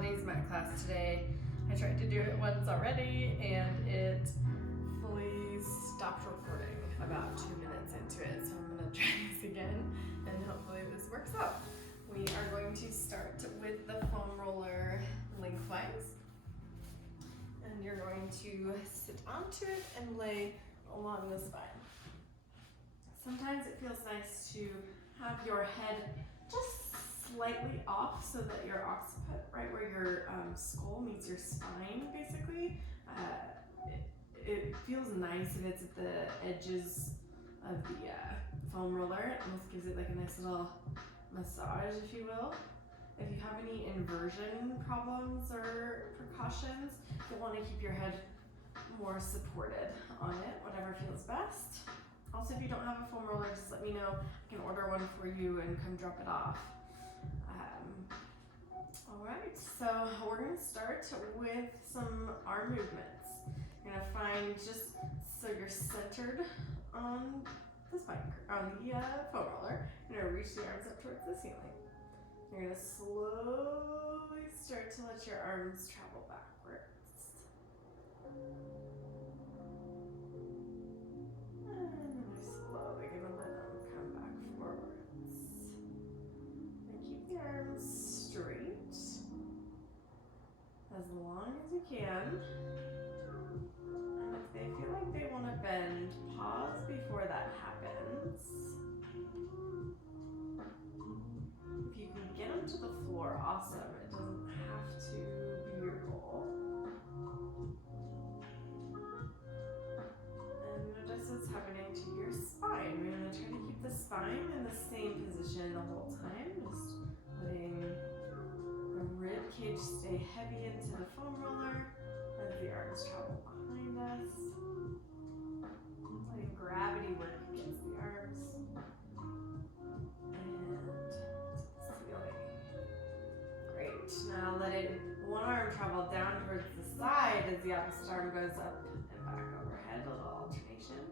Pilates mat class today. I tried to do it once already and it fully stopped recording about 2 minutes into it. So I'm gonna try this again and hopefully this works out. We are going to start with the foam roller lengthwise. And you're going to sit onto it and lay along the spine. Sometimes it feels nice to have your head just slightly off so that your occiput, right where your skull meets your spine, basically, it feels nice if it's at the edges of the foam roller. It almost gives it like a nice little massage, if you will. If you have any inversion problems or precautions, you'll want to keep your head more supported on it, whatever feels best. Also, if you don't have a foam roller, just let me know. I can order one for you and come drop it off. All right, so we're going to start with some arm movements. You're going to find just so you're centered on the spine, on the foam roller. You're going to reach the arms up towards the ceiling. You're going to slowly start to let your arms travel backwards. And you're slowly going to let them come back forwards. And keep the arms straight as long as you can. And if they feel like they want to bend, pause before that happens. If you can get them to the floor, awesome. It doesn't have to be your goal. And notice what's happening to your spine. We're going to try to keep the spine in the same position the whole time. Just letting the rib cage stay heavy into the foam roller as the arms travel behind us. Letting gravity work against the arms. Now letting one arm travel down towards the side as the opposite arm goes up and back overhead, a little alternation.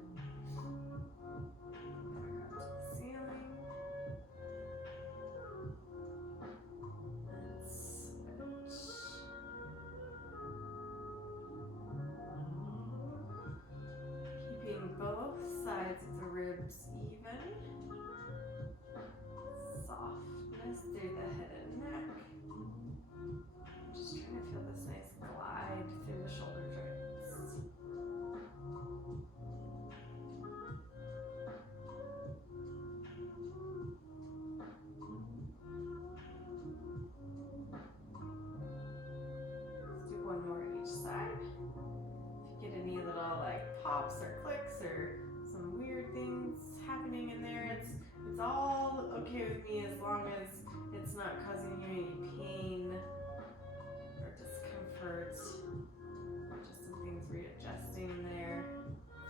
Back up to the ceiling. And switch. Keeping both sides of the ribs even. Softness through the head and neck. Just trying to feel this nice glide through the shoulder joints. Let's do one more each side. If you get any little like pops or clicks or some weird things happening in there, it's all okay with me as long as it's not causing you any pain or discomfort. Just some things readjusting there.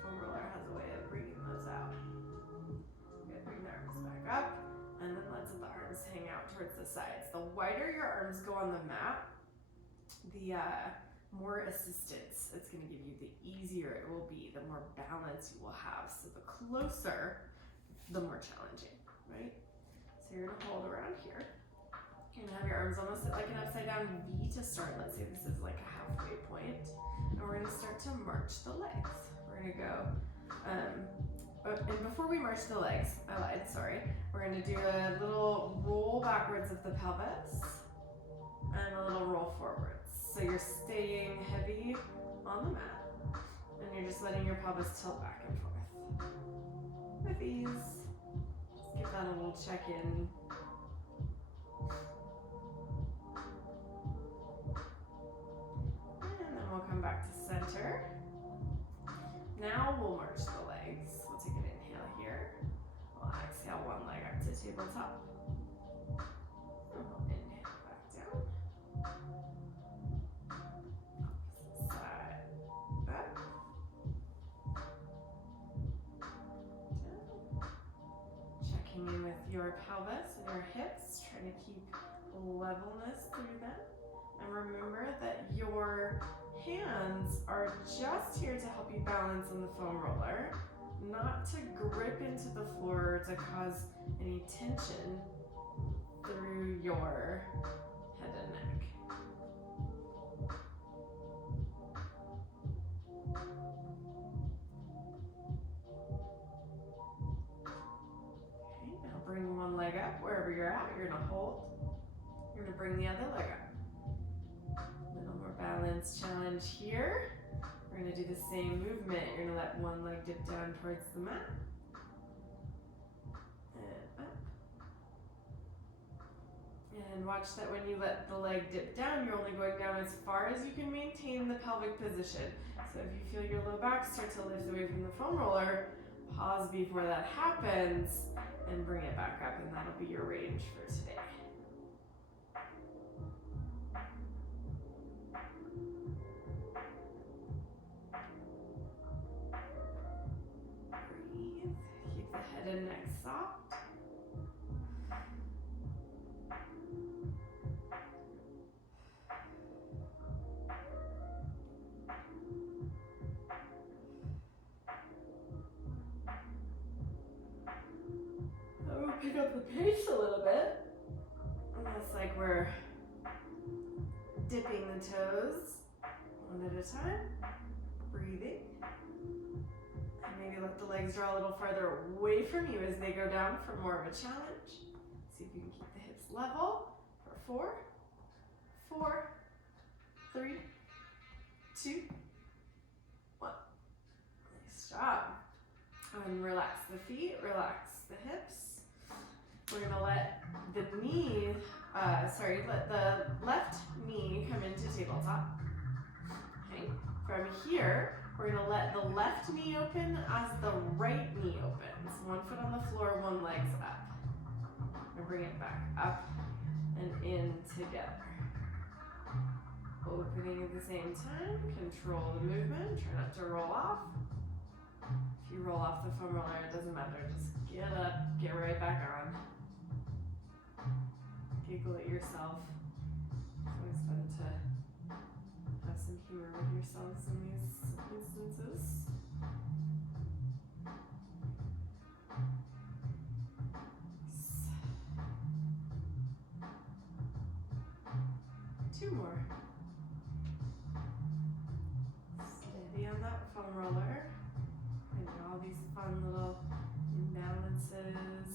Foam roller has a way of bringing those out. Good, bring the arms back up, and then let's let the arms hang out towards the sides. The wider your arms go on the mat, the more assistance it's going to give you, the easier it will be, the more balance you will have. So the closer, the more challenging, right? So you're going to hold around here. You're going to have your arms almost like an upside down V to start. Let's say this is like a halfway point. And we're going to start to march the legs. We're going to go, and before we march the legs, I lied, sorry. We're going to do a little roll backwards of the pelvis and a little roll forwards. So you're staying heavy on the mat and you're just letting your pelvis tilt back and forth. With ease. Just give that a little check-in. And then we'll come back to center. Now we'll march the legs. We'll take an inhale here. We'll exhale one leg up to tabletop. And we'll inhale back down. Opposite side. Back. Checking in with your pelvis and your hips, trying to keep levelness through them. And remember that your hands are just here to help you balance on the foam roller, not to grip into the floor to cause any tension through your head and neck. wherever you're at, you're gonna hold. You're gonna bring the other leg up. A little more balance challenge here. We're gonna do the same movement. You're gonna let one leg dip down towards the mat. And up. And watch that when you let the leg dip down, you're only going down as far as you can maintain the pelvic position. So if you feel your low back start to lift away from the foam roller, pause before that happens and bring it back up, and that'll be your range for today. Breathe. Keep the head and neck soft. We'll pick up the pace a little bit. Almost like we're dipping the toes one at a time. Breathing. And maybe let the legs draw a little farther away from you as they go down for more of a challenge. See if you can keep the hips level for 4, 4, 3, 2, 1. Nice job. And relax the feet, relax the hips. We're gonna let the knee, let the left knee come into tabletop. Okay. From here, we're gonna let the left knee open as the right knee opens. One foot on the floor, one leg's up. And bring it back up and in together. Opening at the same time, control the movement, try not to roll off. If you roll off the foam roller, it doesn't matter, just get up, get right back on. Giggle at yourself. It's always fun to have some humor with yourselves in these instances. Two more. Steady on that foam roller. And all these fun little imbalances.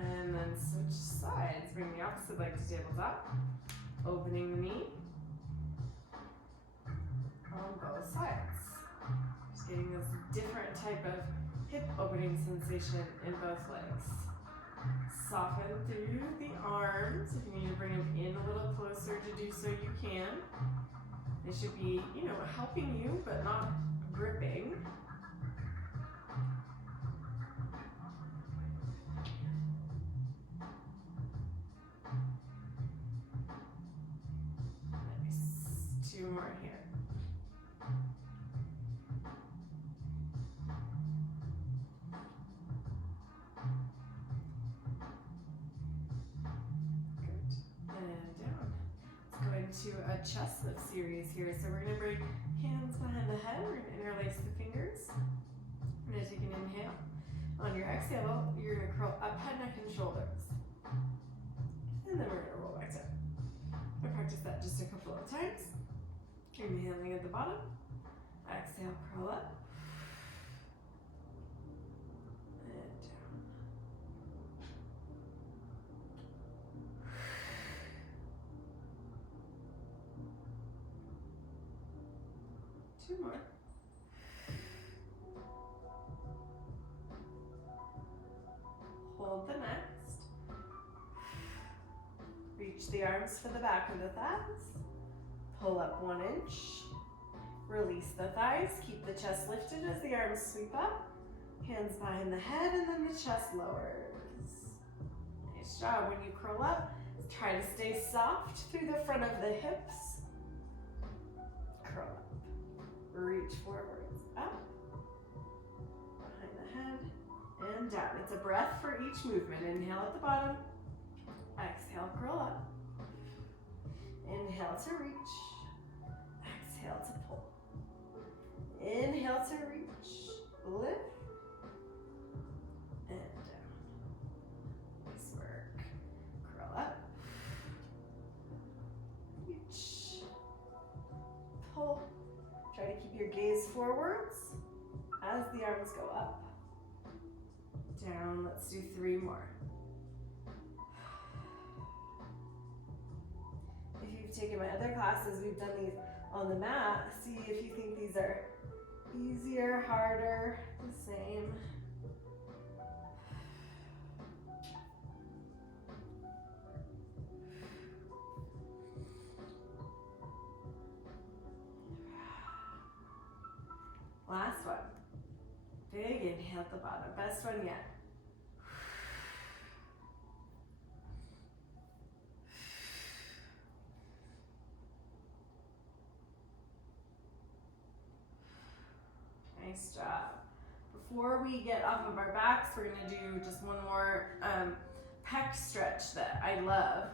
And then switch sides. Bring the opposite leg to tabletop. Opening the knee on both sides. Just getting this different type of hip opening sensation in both legs. Soften through the arms. If you need to bring them in a little closer to do so, you can. They should be, helping you, but not gripping. Two more here. Good. And down. Let's go into a chest lift series here. So we're going to bring hands behind the head. We're going to interlace the fingers. We're going to take an inhale. On your exhale, you're going to curl up head, neck, and shoulders. And then we're going to roll back down. We'll practice that just a couple of times. Inhaling at the bottom. Exhale, curl up. And down. Two more. Hold the next. Reach the arms for the back of the thighs. Pull up 1 inch. Release the thighs. Keep the chest lifted as the arms sweep up. Hands behind the head, and then the chest lowers. Nice job. When you curl up, try to stay soft through the front of the hips. Curl up. Reach forwards, up. Behind the head, and down. It's a breath for each movement. Inhale at the bottom. Exhale, curl up. Inhale to reach. Exhale to pull. Inhale to reach. Lift. And down. Nice work. Curl up. Reach. Pull. Try to keep your gaze forwards as the arms go up. down. Let's do 3 more. If you've taken my other classes, we've done these on the mat. See if you think these are easier, harder, the same. Last one. Big inhale at the bottom. Best one yet. Nice job. Before we get off of our backs, we're gonna do just one more pec stretch that I love.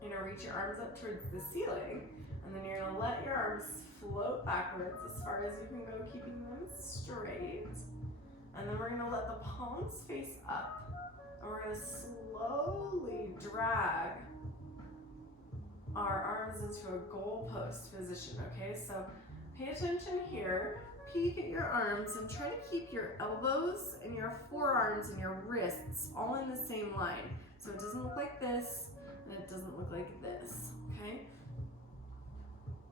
You're gonna reach your arms up towards the ceiling, and then you're gonna let your arms float backwards as far as you can go, keeping them straight. And then we're gonna let the palms face up, and we're gonna slowly drag our arms into a goalpost position, okay? So pay attention here. Peek at your arms and try to keep your elbows and your forearms and your wrists all in the same line. So it doesn't look like this, and it doesn't look like this, okay?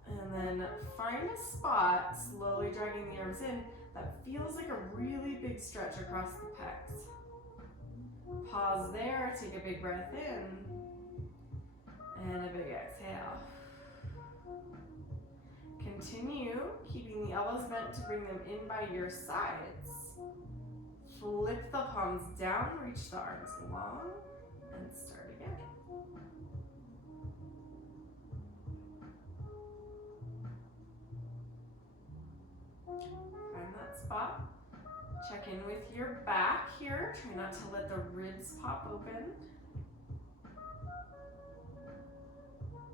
And then find a spot, slowly dragging the arms in, that feels like a really big stretch across the pecs. Pause there, take a big breath in, and a big exhale. Continue keeping the elbows bent to bring them in by your sides. Flip the palms down, reach the arms long, and start again. Find that spot. Check in with your back here. Try not to let the ribs pop open.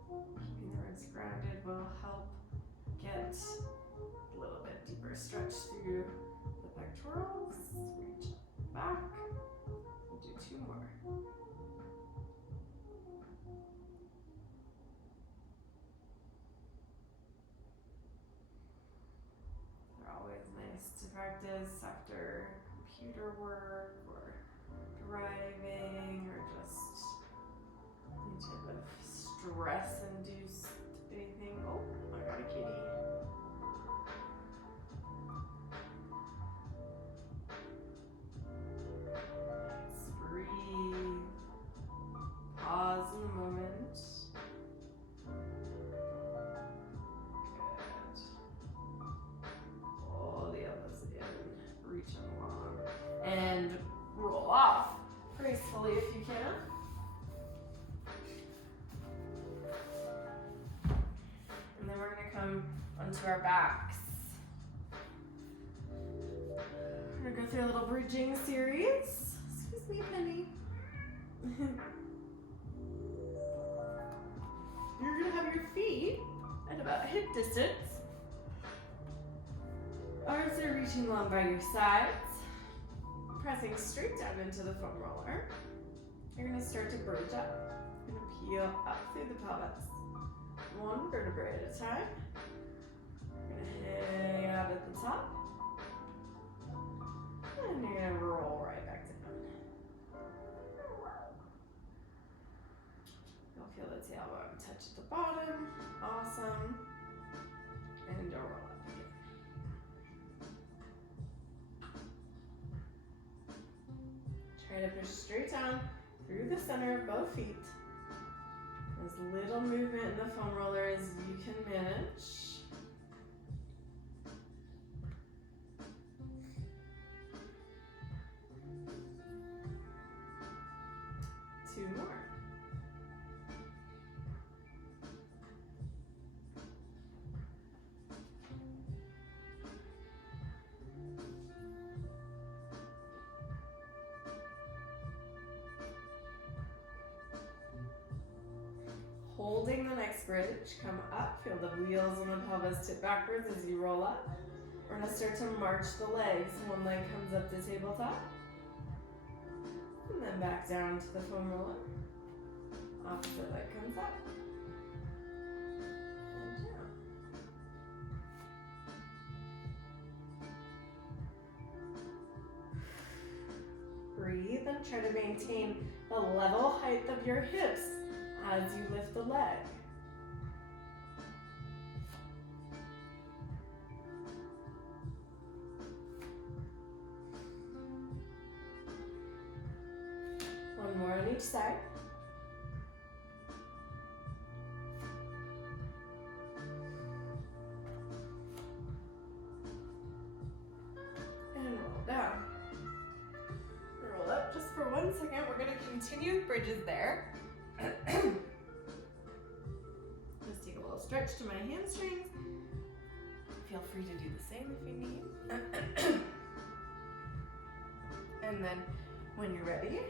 Keeping the ribs grounded will help get a little bit deeper stretch through the pectorals. Reach back. We'll do 2 more. They're always nice to practice after computer work or driving or just any type of stress-induced anything. Oh, I got a kitty. Let's breathe. Pause in the moment. Good. Pull the elbows in, reach them long, and roll off gracefully if you can. And then we're gonna come onto our backs. We're gonna go through a little bridging series. Excuse me, Penny. You're gonna have your feet at about hip distance. Arms are reaching long by your sides. Pressing straight down into the foam roller. You're gonna start to bridge up. You're gonna peel up through the pelvis. 1 vertebrae at a time. You're gonna hang out at the top. And you're gonna roll right back down. You'll feel the tailbone touch at the bottom. Awesome. And you'll roll up again. Try to push straight down through the center of both feet. As little movement in the foam roller as you can manage. 2 more. Holding the next bridge, come up, feel the wheels on the pelvis tip backwards as you roll up. We're gonna start to march the legs. One leg comes up to tabletop. And then back down to the foam roller. Opposite leg comes up. And down. Try to maintain the level height of your hips as you lift the leg. One more on each side. And roll down. Roll up just for 1 second. We're going to continue bridges there. Just take a little stretch to my hamstrings. Feel free to do the same if you need. And then when you're ready,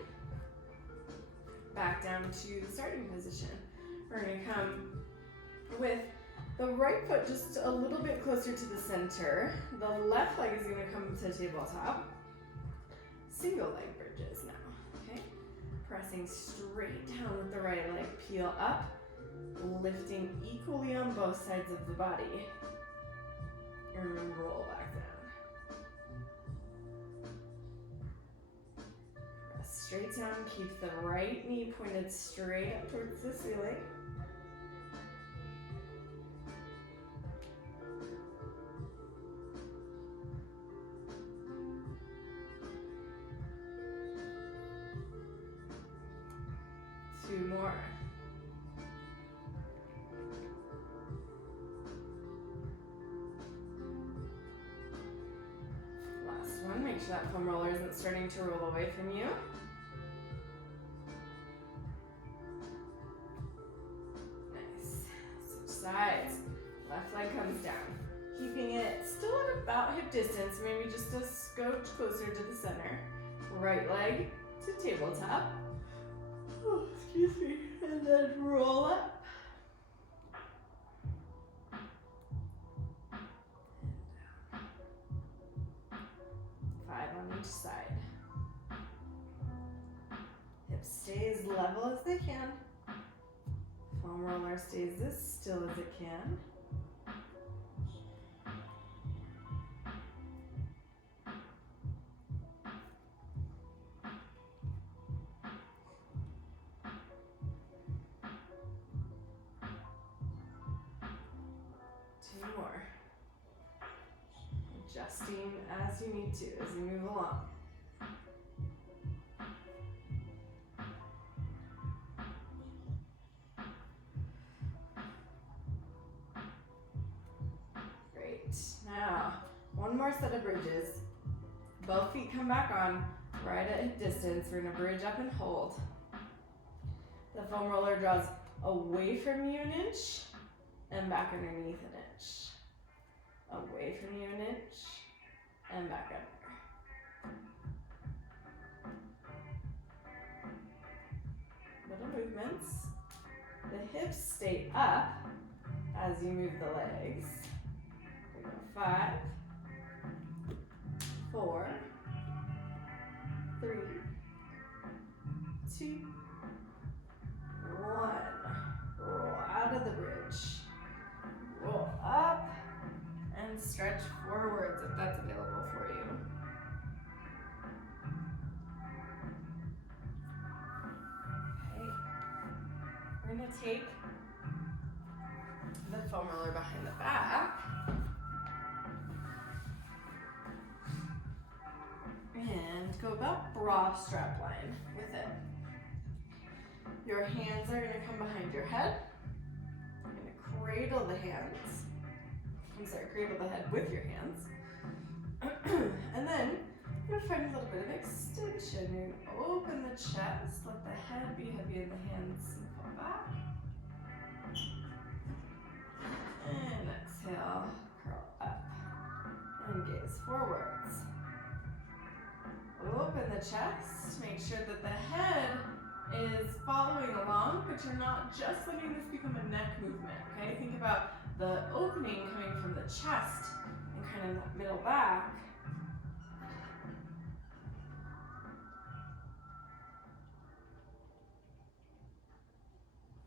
back down to the starting position. We're going to come with the right foot just a little bit closer to the center. The left leg is going to come to tabletop. Single leg bridges now, okay? Pressing straight down with the right leg. Peel up, lifting equally on both sides of the body. And roll back down. Press straight down, keep the right knee pointed straight up towards the ceiling. Two more. Last one. Make sure that foam roller isn't starting to roll away from you. Nice. Switch sides. Left leg comes down. Keeping it still at about hip distance, maybe just a scotch closer to the center. Right leg to tabletop. Oh, excuse me. And then roll up. 5 on each side. Hips stay as level as they can. Foam roller stays as still as it can. More. Adjusting as you need to as you move along. Great. Now, one more set of bridges. Both feet come back on right at hip distance. We're going to bridge up and hold. The foam roller draws away from you an inch and back underneath an inch. Away from you an inch and back under. Little movements. The hips stay up as you move the legs. We go 5, 4, 3, 2, 1. Roll out of the bridge. Roll up and stretch forwards if that's available for you. Okay. We're going to take the foam roller behind the back and go about bra strap line with it. Your hands are going to come behind your head. You're going to cradle the hands. Cradle the head with your hands. And then you're going to find a little bit of extension. You're going to open the chest, let the head be heavy in the hands and fall back. And exhale, curl up and gaze forwards. Open the chest, make sure that the head is following along, but you're not just letting this become a neck movement, okay? Think about the opening coming from the chest and kind of that middle back.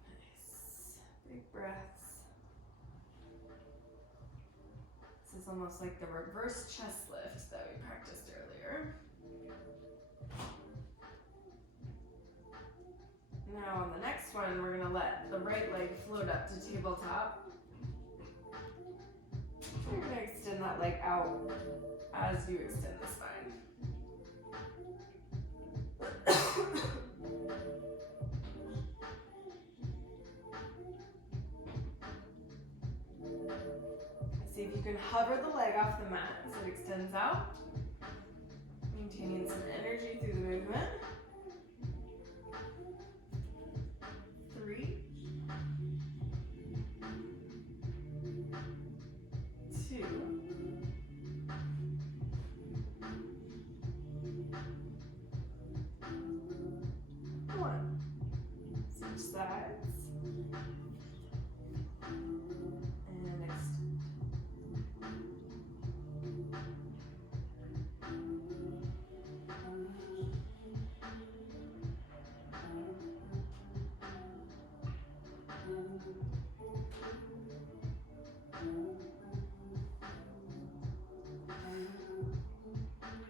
Nice. Big breaths. This is almost like the reverse chest lift that we practiced earlier. Now on the next one, we're gonna let the right leg float up to tabletop. You're gonna extend that leg out as you extend the spine. See if you can hover the leg off the mat as it extends out. Maintaining some energy through the movement. 3, 2, 1. Switch sides. And extend.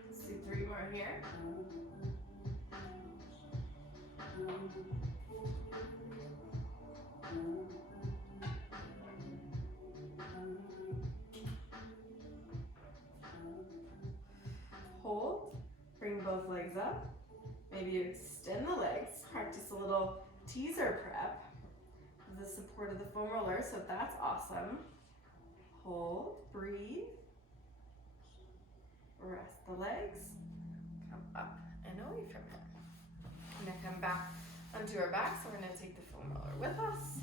Let's do 3 more here. Hold, bring both legs up. Maybe you extend the legs, practice a little teaser prep with the support of the foam roller, so that's awesome. Hold, breathe, rest the legs, come up and away from it. I'm gonna come back onto our back, so we're gonna take the foam roller with us.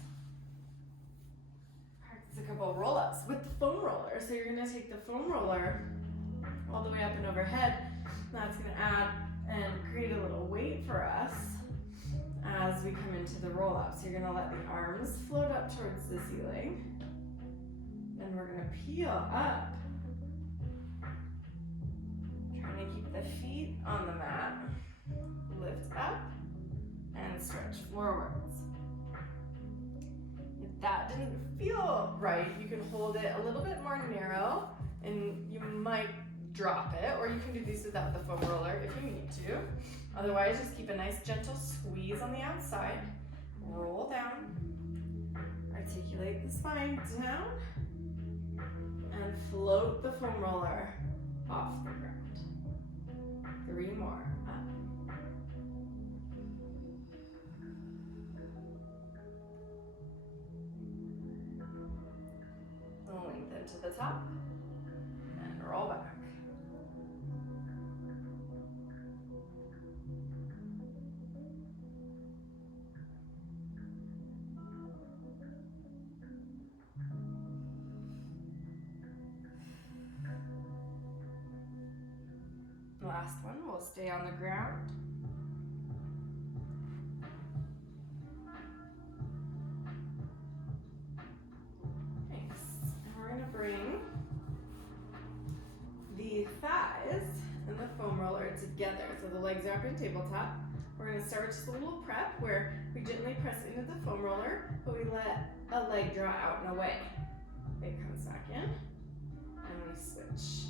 Practice a couple of roll-ups with the foam roller. So you're gonna take the foam roller all the way up and overhead. That's gonna add and create a little weight for us as we come into the roll-up. So you're gonna let the arms float up towards the ceiling. Then we're gonna peel up. Trying to keep the feet on the mat. Lift up and stretch forwards. If that didn't feel right, you can hold it a little bit more narrow and you might drop it, or you can do these without the foam roller if you need to. Otherwise, just keep a nice gentle squeeze on the outside. Roll down. Articulate the spine down. And float the foam roller off the ground. 3 more. Up. Lengthen to the top. And roll back. Last one, we'll stay on the ground. Thanks. And we're gonna bring the thighs and the foam roller together. So the legs are up in tabletop. We're gonna start just a little prep where we gently press into the foam roller, but we let a leg draw out and away. It comes back in, and we switch.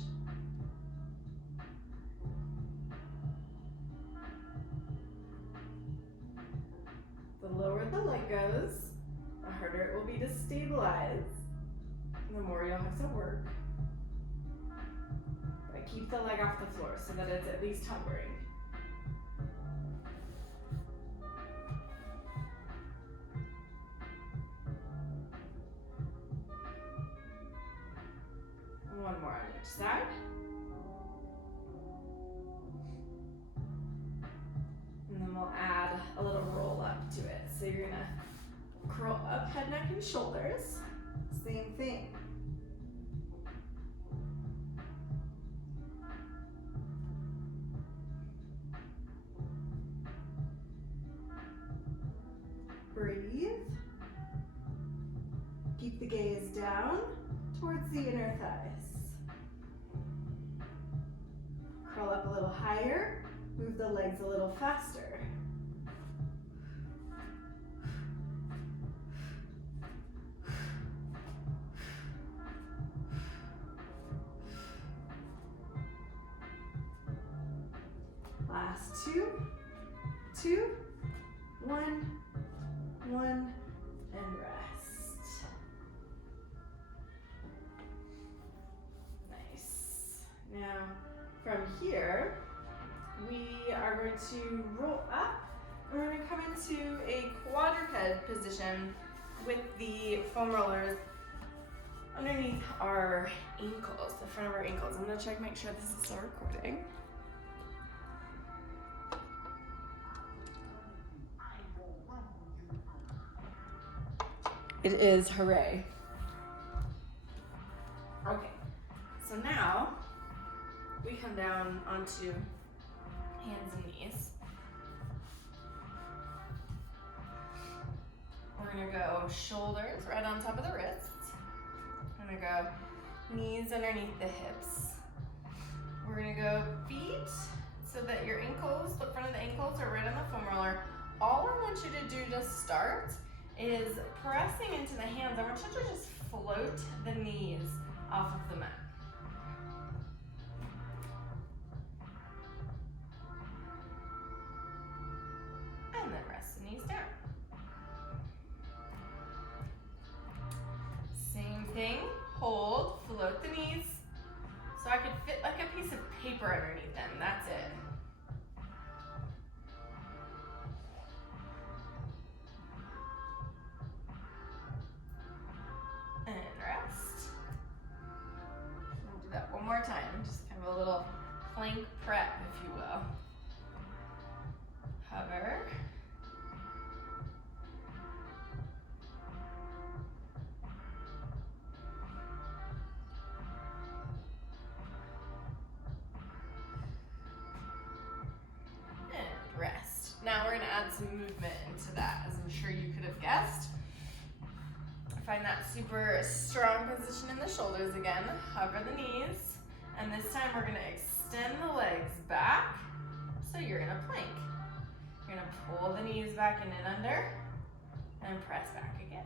The lower the leg goes, the harder it will be to stabilize, the more you'll have to work. But keep the leg off the floor so that it's at least hovering. One more on each side. And then we'll add a little roll up to it. So you're gonna curl up, head, neck, and shoulders. Same thing. Breathe. Keep the gaze down towards the inner thighs. Curl up a little higher. Move the legs a little faster. Last 2, 2, one, and rest. Nice. Now, from here, we are going to roll up. We're going to come into a quadruped position with the foam rollers underneath our ankles, the front of our ankles. I'm going to check, make sure this is still recording. It is, hooray. Okay, so now we come down onto hands and knees. We're gonna go shoulders right on top of the wrists. We're gonna go knees underneath the hips. We're gonna go feet so that your ankles, the front of the ankles are right on the foam roller. All I want you to do to start is pressing into the hands. I want you to just float the knees off of the mat. And then rest the knees down. Same thing, hold, float the knees. So I could fit like a piece of paper underneath them, that's it. And rest. We'll do that one more time, just kind of a little plank prep, if you will. Hover. And rest. Now we're going to add some movement into that, as I'm sure you could have guessed. Find that super strong position in the shoulders again. Hover the knees. And this time we're going to extend the legs back. So you're in a plank. You're going to pull the knees back in and under and press back again.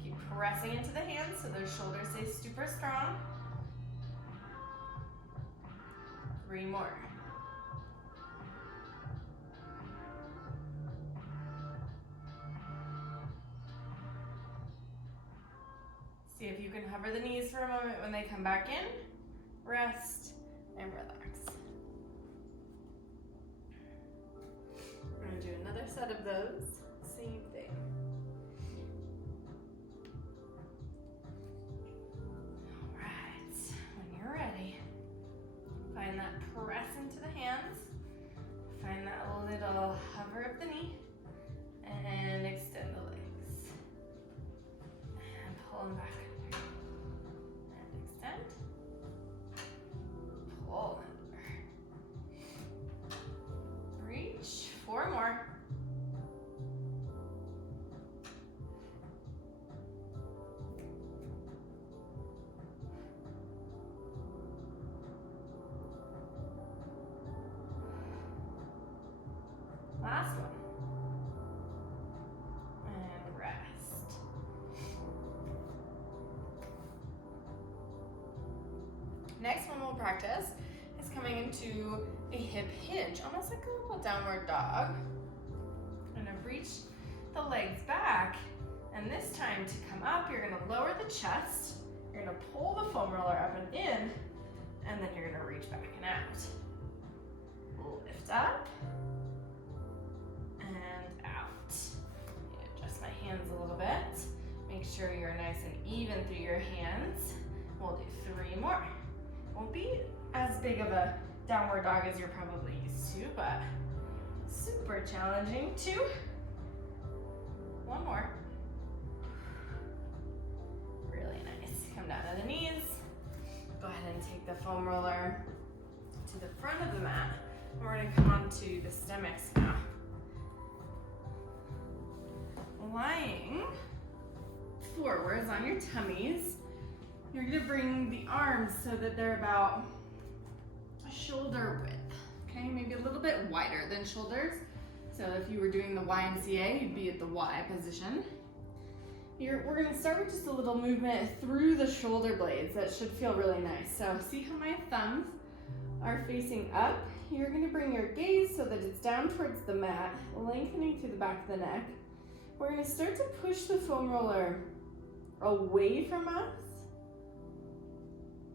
Keep pressing into the hands so those shoulders stay super strong. 3 more. See if you can hover the knees for a moment when they come back in. Rest and relax. We're going to do another set of those. Same thing. All right, when you're ready, find that press into the hands. Find that little hover of the knee and extend the legs. And pull them back. Pull under. Reach. 4 more. Last one. And rest. Next one we'll practice is coming into a hip hinge, almost like a little downward dog. I'm gonna reach the legs back, and this time to come up, you're gonna lower the chest, you're gonna pull the foam roller up and in, and then you're gonna reach back and out. Lift up, and out. Adjust my hands a little bit. Make sure you're nice and even through your hands. We'll do 3 more. Won't be as big of a downward dog as you're probably used to, but super challenging. 2. 1 more. Really nice. Come down to the knees. Go ahead and take the foam roller to the front of the mat. And we're gonna come onto the stomachs now. Lying forwards on your tummies. You're gonna bring the arms so that they're about shoulder width, okay? Maybe a little bit wider than shoulders. So if you were doing the YMCA, you'd be at the Y position. We're gonna start with just a little movement through the shoulder blades. That should feel really nice. So see how my thumbs are facing up you're gonna bring your gaze so that it's down towards the mat, lengthening through the back of the neck. We're gonna start to push the foam roller away from us.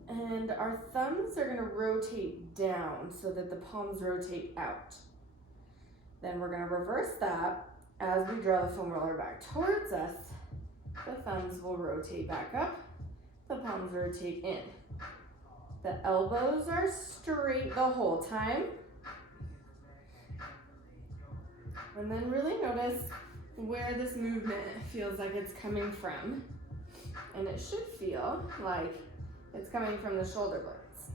And our thumbs are gonna rotate down so that the palms rotate out. Then we're gonna reverse that. As we draw the foam roller back towards us, the thumbs will rotate back up, the palms rotate in. The elbows are straight the whole time. And then really notice where this movement feels like it's coming from. And it should feel like it's coming from the shoulder blades.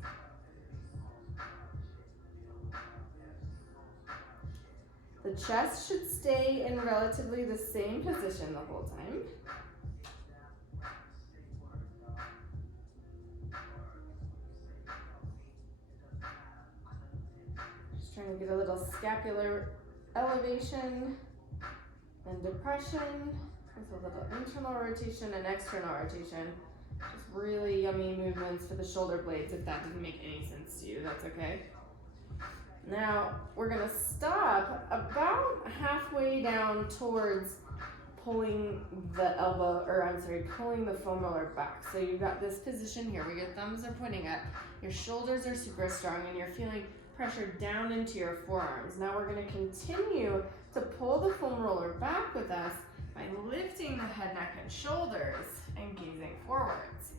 The chest should stay in relatively the same position the whole time. Just trying to get a little scapular elevation and depression with a little internal rotation and external rotation. Just really yummy movements for the shoulder blades. If that didn't make any sense to you, that's okay. Now, we're gonna stop about halfway down towards pulling the elbow, pulling the foam roller back. So you've got this position here where your thumbs are pointing up, your shoulders are super strong, and you're feeling pressure down into your forearms. Now we're gonna continue to pull the foam roller back with us by lifting the head, neck, and shoulders and gazing forwards.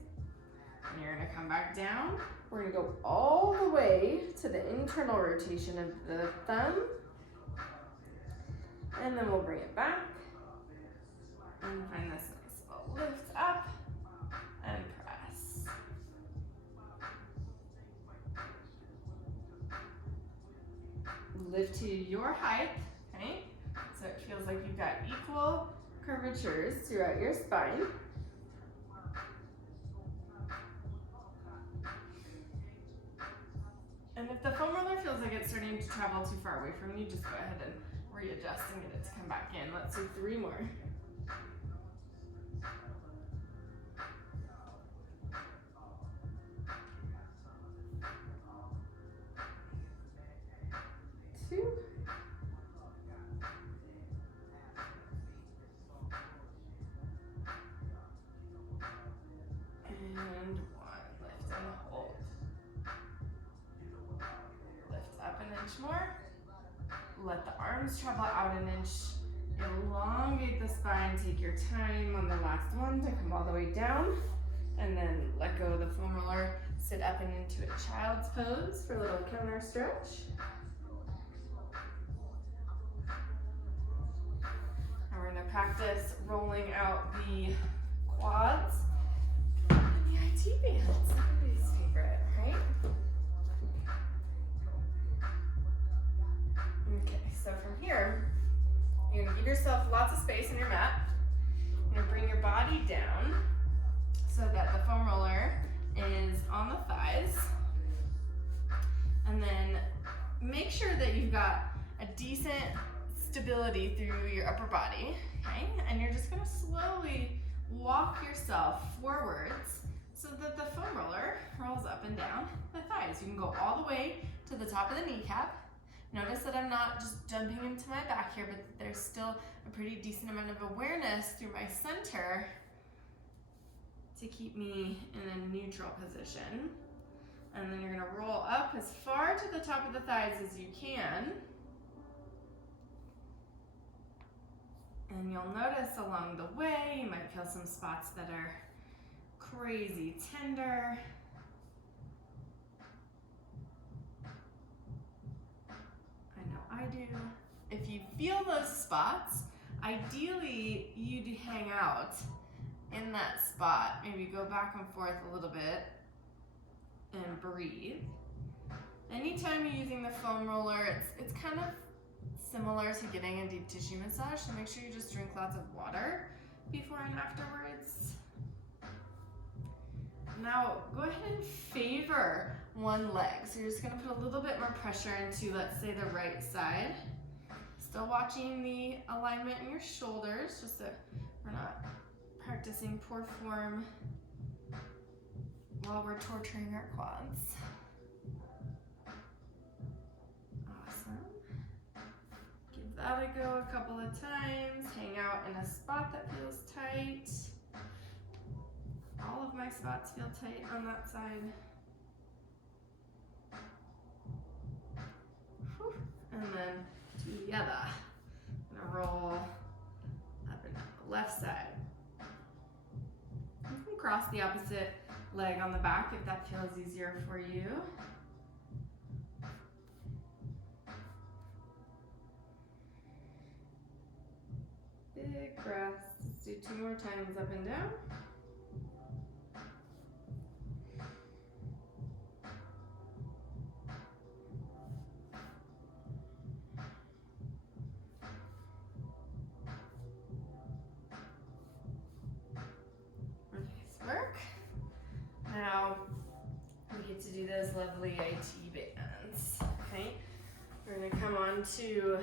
And you're gonna come back down. We're gonna go all the way to the internal rotation of the thumb. And then we'll bring it back. And find this nice little lift up and press. Lift to your height, okay? So it feels like you've got equal curvatures throughout your spine. And if the foam roller feels like it's starting to travel too far away from you, just go ahead and readjust and get it to come back in. Let's do 3 more. Two. And 1. Lift and hold. Lift up an inch more. Let the arms travel out an inch. Elongate the spine. Take your time on the last one to come all the way down. And then let go of the foam roller. Sit up and into a child's pose for a little counter stretch. And we're going to practice rolling out the quads and the IT bands. Everybody's favorite, right? Okay, so from here, you're going to give yourself lots of space in your mat. You're going to bring your body down so that the foam roller is on the thighs. And then make sure that you've got a decent stability through your upper body, okay? And you're just gonna slowly walk yourself forwards so that the foam roller rolls up and down the thighs. You can go all the way to the top of the kneecap. Notice that I'm not just jumping into my back here, but there's still a pretty decent amount of awareness through my center to keep me in a neutral position. And then you're gonna roll up as far to the top of the thighs as you can. And you'll notice along the way, you might feel some spots that are crazy tender. I know I do. If you feel those spots, ideally you'd hang out in that spot. Maybe go back and forth a little bit and breathe. Anytime you're using the foam roller, it's kind of similar to getting a deep tissue massage, so make sure you just drink lots of water before and afterwards. Now go ahead and favor one leg. So you're just gonna put a little bit more pressure into, let's say, the right side. Still watching the alignment in your shoulders, just so we're not practicing poor form while we're torturing our quads. that a go a couple of times. Hang out in a spot that feels tight. All of my spots feel tight on that side. Whew. And then to the other. I'm gonna roll up and down the left side. You can cross the opposite leg on the back if that feels easier for you. Big breaths. Let's do 2 more times up and down. Nice work. Now we get to do those lovely IT bands. Okay, we're gonna come on to.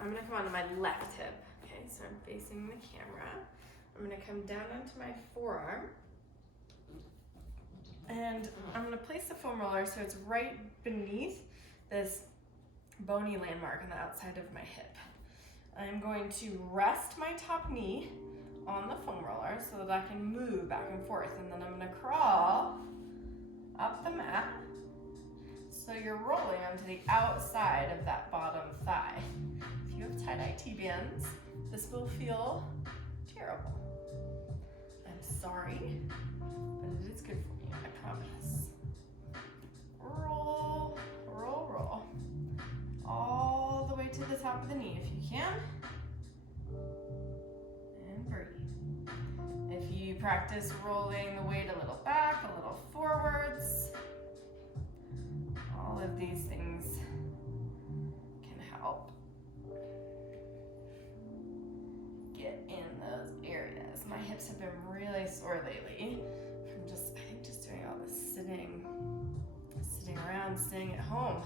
I'm gonna come onto my left hip. Okay, so I'm facing the camera. I'm gonna come down onto my forearm. And I'm gonna place the foam roller so it's right beneath this bony landmark on the outside of my hip. I'm going to rest my top knee on the foam roller so that I can move back and forth. And then I'm gonna crawl up the mat so you're rolling onto the outside of that bottom thigh. If you have tight IT bands, this will feel terrible. I'm sorry, but it is good for me, I promise. Roll, roll, roll. All the way to the top of the knee if you can. And breathe. If you practice rolling the weight a little back, a little forwards, all of these things can help get in those areas. My hips have been really sore lately from I think just doing all this sitting around, staying at home.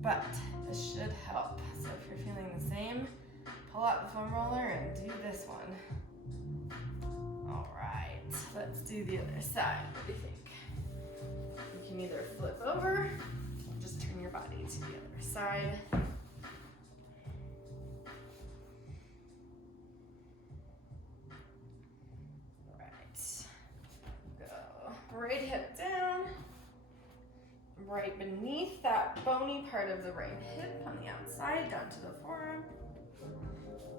But this should help. So if you're feeling the same, pull out the foam roller and do this one. All right, let's do the other side. What do you think? You can either flip over or just turn your body to the other side. Right hip down, right beneath that bony part of the right hip on the outside, down to the forearm,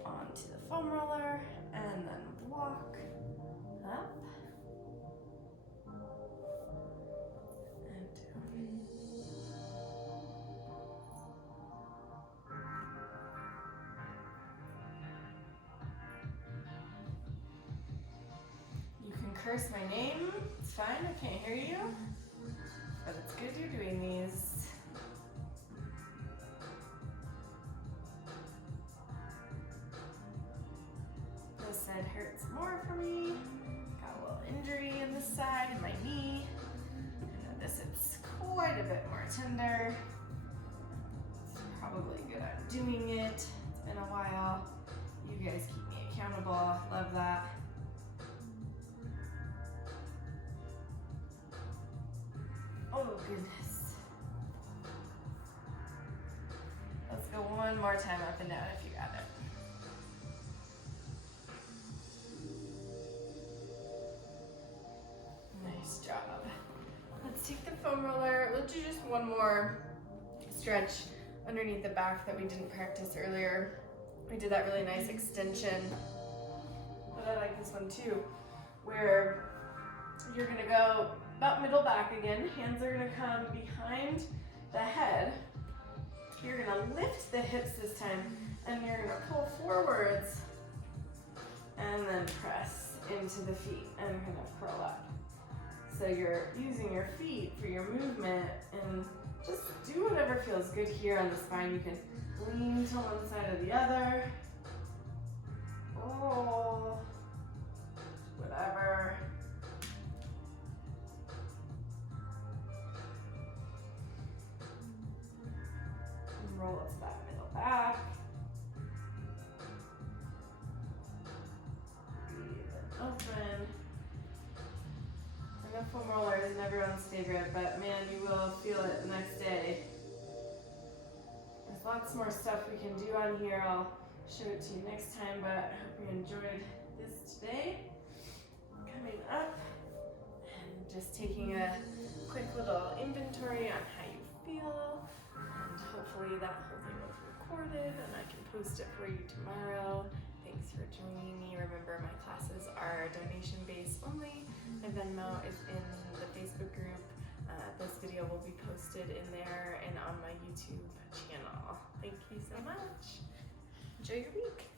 onto the foam roller, and then walk up and down. You can curse my name. It's fine, I can't hear you, but it's good you're doing these. This side hurts more for me. Got a little injury in this side, in my knee. And this it's quite a bit more tender. It's probably good at doing it. It's been a while. You guys keep me accountable, love that. Oh goodness. Let's go one more time up and down if you got it. Nice job. Let's take the foam roller. We'll do just one more stretch underneath the back that we didn't practice earlier. We did that really nice extension. But I like this one too, where you're gonna go about middle back again. Hands are gonna come behind the head. You're gonna lift the hips this time, and you're gonna pull forwards, and then press into the feet, and kind of curl up. So you're using your feet for your movement, and just do whatever feels good here on the spine. You can lean to one side or the other. Roll, whatever. Roll up to that middle back. Breathe and open. I know foam roller isn't everyone's favorite, but man, you will feel it the next day. there's lots more stuff we can do on here. I'll show it to you next time, but I hope you enjoyed this today. Coming up and just taking a quick little inventory on how you feel, and hopefully that whole thing was recorded and I can post it for you tomorrow. Thanks for joining me. Remember, my classes are donation-based only. My Venmo is in the Facebook group. This video will be posted in there and on my YouTube channel. Thank you so much. Enjoy your week.